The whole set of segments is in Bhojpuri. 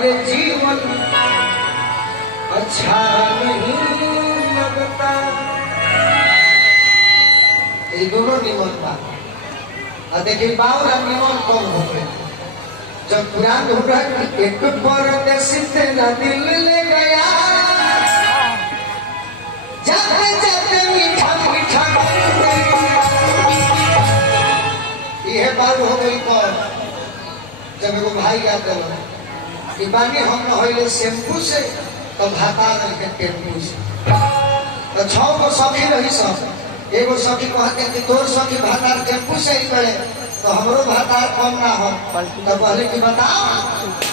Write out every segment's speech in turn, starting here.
अरे जीवन अच्छा नहीं लगता। ये दोनों निमन बात। देखिए बाउरा निमन कौन हो गए जब पुरान हो रहा एक परदेसी तेरा दिल ले गया जाते जाते मीठा मीठा ये बात हो गई कौन जब एगो भाई याद दिल कि बानी हम नहले शैम्पू से तो भाता के टेम्पू से तो 6 गो सखी रही सब एगो सखी कहते कि तोर सखी भातार टेम्पू से ही करे तो हमरो भातार कम ना हो तो पहले की बताओ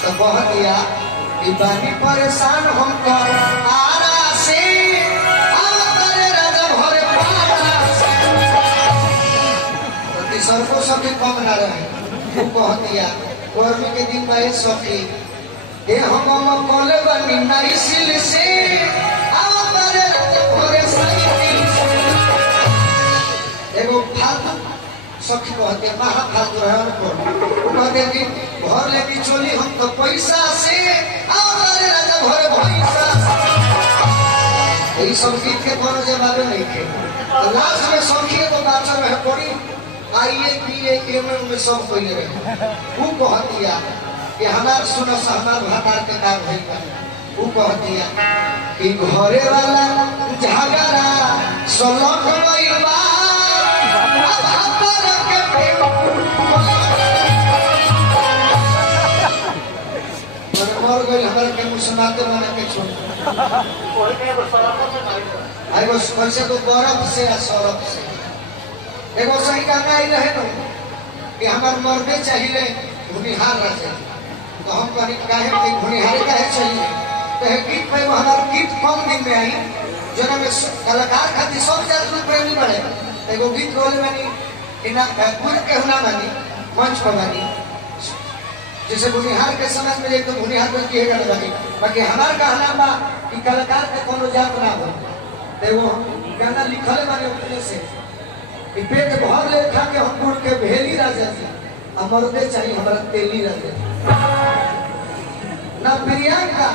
तो कह दिया कि बानी परेशान हम कर आरा से सबको सखी कम ना रहे वो कह दिया गर्मी के दिन में सखी ये हम कॉले बनी नाई सिल से एगो फालतू सखी कहते महा फालतू रहे कहते कि घर लेके चोली हम तो पैसा से राजा घर पैसा यही सब गीत के कोनो जवाब नहीं थे लास्ट में सखी को बात रहे पड़ी आइए पीए में सब कोई रहे वो कह दिया कि हमार सुनो हमार भातार के काम है वो कह दिया कि घरे वाला झगड़ा सोलख गइलबा भातार के मर गइल हमरा के मुसलमानते बना के छोड़ आई बस कैसे तो बर्फ से सरफ से एगो सही कहना ही रहे नो कि हमार मरबे चाहिए भूनिहार रहे तो हम कहीं काहे कि भूनिहार काहे चाहिए तो गीत पे हमार गीत कम दिन में आई जना में कलाकार खातिर सब जात प्रेमी बड़े एगो गीत बोले मानी कि ना पूरा कहना मानी मंच पर मानी जैसे भूनिहार के समझ में एक तो भूनिहार पर किए गए बाकी बाकी हमार कहना बा कि कलाकार के कोनो जात ना हो तो वो गाना लिखले माने उतने से पेट भर ले खा के हम गुड़ के भेली राजा जी मरदे चाहिए हमारा तेली राजा ना प्रियंका